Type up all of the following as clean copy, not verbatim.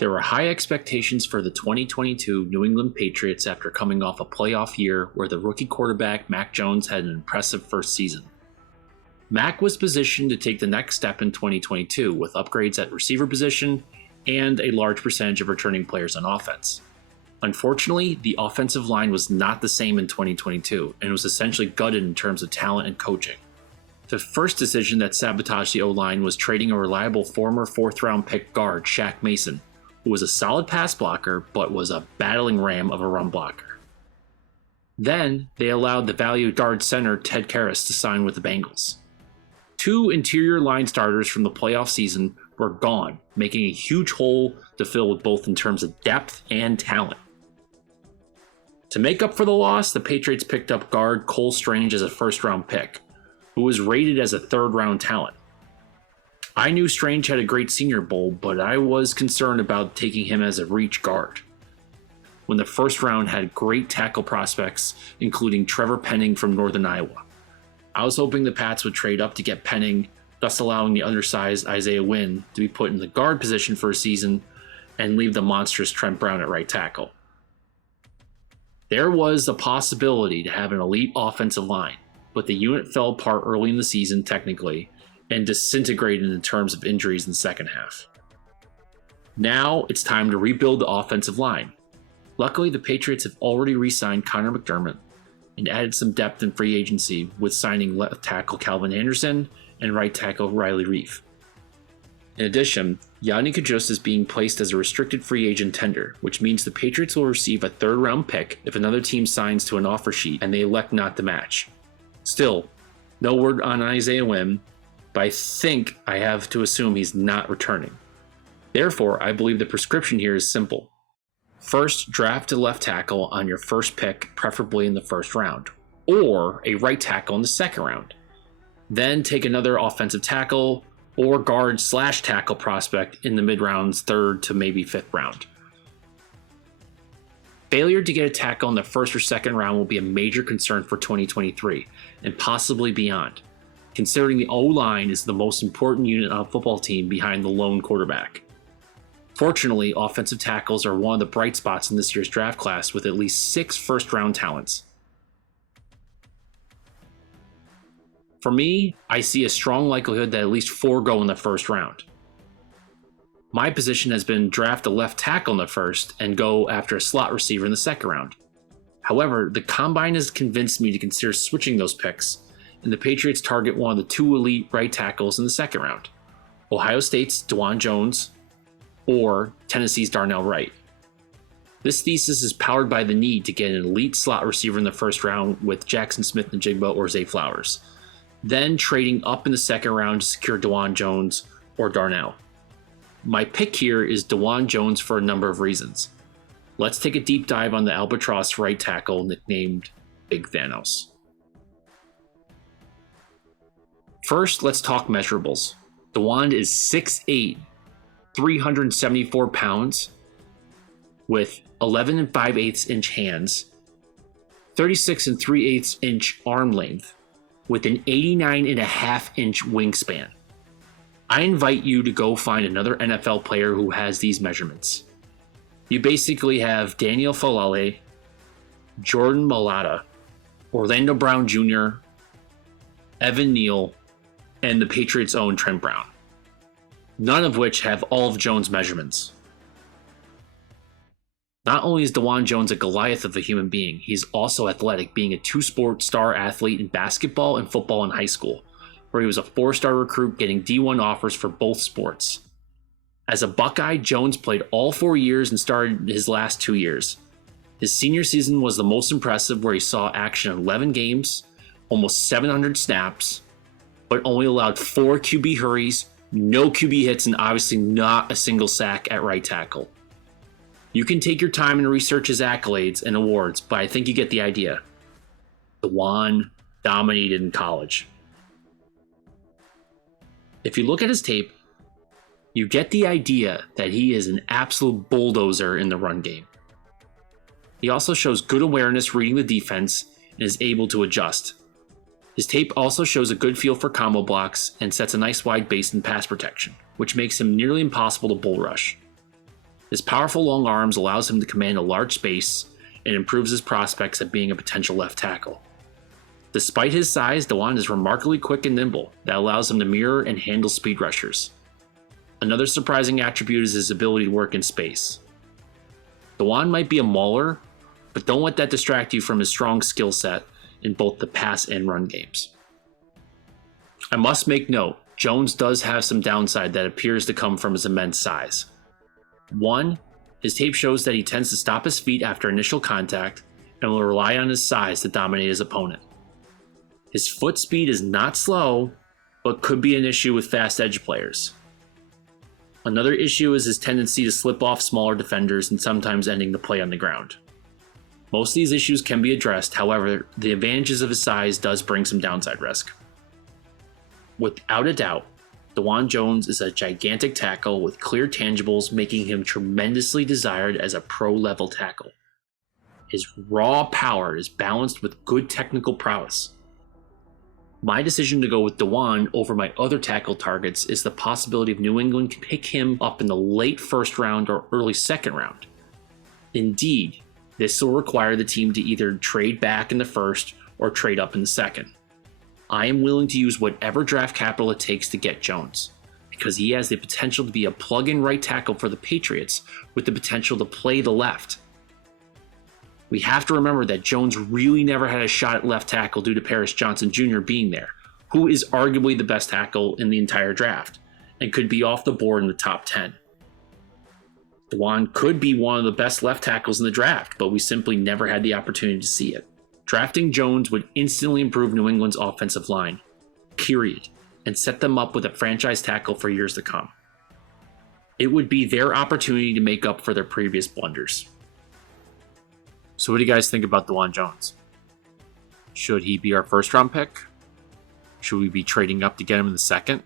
There were high expectations for the 2022 New England Patriots after coming off a playoff year where the rookie quarterback Mac Jones had an impressive first season. Mac was positioned to take the next step in 2022 with upgrades at receiver position and a large percentage of returning players on offense. Unfortunately, the offensive line was not the same in 2022 and was essentially gutted in terms of talent and coaching. The first decision that sabotaged the O-line was trading a reliable former 4th-round pick guard Shaq Mason, who was a solid pass blocker but was a battling ram of a run blocker. Then, they allowed the valued guard center Ted Karras to sign with the Bengals. 2 interior line starters from the playoff season were gone, making a huge hole to fill with both in terms of depth and talent. To make up for the loss, the Patriots picked up guard Cole Strange as a first-round pick, who was rated as a third-round talent. I knew Strange had a great Senior Bowl, but I was concerned about taking him as a reach guard, when the first round had great tackle prospects, including Trevor Penning from Northern Iowa. I was hoping the Pats would trade up to get Penning, thus allowing the undersized Isiah Wynn to be put in the guard position for a season and leave the monstrous Trent Brown at right tackle. There was a possibility to have an elite offensive line, but the unit fell apart early in the season technically and disintegrated in terms of injuries in the second half. Now it's time to rebuild the offensive line. Luckily, the Patriots have already re-signed Connor McDermot and added some depth in free agency with signing left tackle Calvin Anderson and right tackle Reilly Reiff. In addition, Yodny Cajuste is being placed as a restricted free agent tender, which means the Patriots will receive a third-round pick if another team signs to an offer sheet and they elect not to match. Still, no word on Isiah Wynn, but I think I have to assume he's not returning. Therefore, I believe the prescription here is simple. First, draft a left tackle on your first pick, preferably in the first round, or a right tackle in the second round. Then take another offensive tackle or guard/tackle prospect in the mid-rounds, 3rd to maybe 5th round. Failure to get a tackle in the 1st or 2nd round will be a major concern for 2023 and possibly beyond, considering the O-line is the most important unit on a football team behind the lone quarterback. Fortunately, offensive tackles are one of the bright spots in this year's draft class with at least 6 first-round talents. For me, I see a strong likelihood that at least 4 go in the first round. My position has been draft a left tackle in the first and go after a slot receiver in the second round. However, the Combine has convinced me to consider switching those picks, and the Patriots target one of the 2 elite right tackles in the second round, Ohio State's Dawand Jones or Tennessee's Darnell Wright. This thesis is powered by the need to get an elite slot receiver in the first round with Jackson Smith-Njigba or Zay Flowers, then trading up in the second round to secure Dawand Jones or Darnell. My pick here is Dawand Jones for a number of reasons. Let's take a deep dive on the albatross right tackle nicknamed Big Thanos. First, let's talk measurables. Dawand is 6'8", 374 pounds, with 11 5/8 inch hands, 36 3/8 inch arm length, with an 89.5 inch wingspan. I invite you to go find another NFL player who has these measurements. You basically have Daniel Falale, Jordan Mailata, Orlando Brown Jr., Evan Neal, and the Patriots' own Trent Brown, none of which have all of Jones' measurements. Not only is Dawand Jones a Goliath of a human being, he's also athletic, being a 2-sport star athlete in basketball and football in high school, where he was a 4-star recruit getting D1 offers for both sports. As a Buckeye, Jones played all 4 years and started his last 2 years. His senior season was the most impressive, where he saw action in 11 games, almost 700 snaps, but only allowed 4 QB hurries, no QB hits, and obviously not a single sack at right tackle. You can take your time and research his accolades and awards, but I think you get the idea. Dawand dominated in college. If you look at his tape, you get the idea that he is an absolute bulldozer in the run game. He also shows good awareness reading the defense and is able to adjust. His tape also shows a good feel for combo blocks and sets a nice wide base in pass protection, which makes him nearly impossible to bull rush. His powerful long arms allows him to command a large space and improves his prospects at being a potential left tackle. Despite his size, Dawand is remarkably quick and nimble that allows him to mirror and handle speed rushers. Another surprising attribute is his ability to work in space. Dawand might be a mauler, but don't let that distract you from his strong skill set in both the pass and run games. I must make note, Jones does have some downside that appears to come from his immense size. One, his tape shows that he tends to stop his feet after initial contact and will rely on his size to dominate his opponent. His foot speed is not slow, but could be an issue with fast edge players. Another issue is his tendency to slip off smaller defenders and sometimes ending the play on the ground. Most of these issues can be addressed, however, the advantages of his size does bring some downside risk. Without a doubt, Dawand Jones is a gigantic tackle with clear tangibles, making him tremendously desired as a pro-level tackle. His raw power is balanced with good technical prowess. My decision to go with Dawand over my other tackle targets is the possibility of New England can pick him up in the late first round or early second round. Indeed, this will require the team to either trade back in the first or trade up in the second. I am willing to use whatever draft capital it takes to get Jones, because he has the potential to be a plug-in right tackle for the Patriots with the potential to play the left. We have to remember that Jones really never had a shot at left tackle due to Paris Johnson Jr. being there, who is arguably the best tackle in the entire draft, and could be off the board in the top 10. Dawand could be one of the best left tackles in the draft, but we simply never had the opportunity to see it. Drafting Jones would instantly improve New England's offensive line, period, and set them up with a franchise tackle for years to come. It would be their opportunity to make up for their previous blunders. So what do you guys think about Dawand Jones? Should he be our first round pick? Should we be trading up to get him in the second?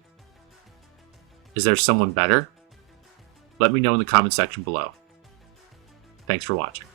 Is there someone better? Let me know in the comment section below. Thanks for watching.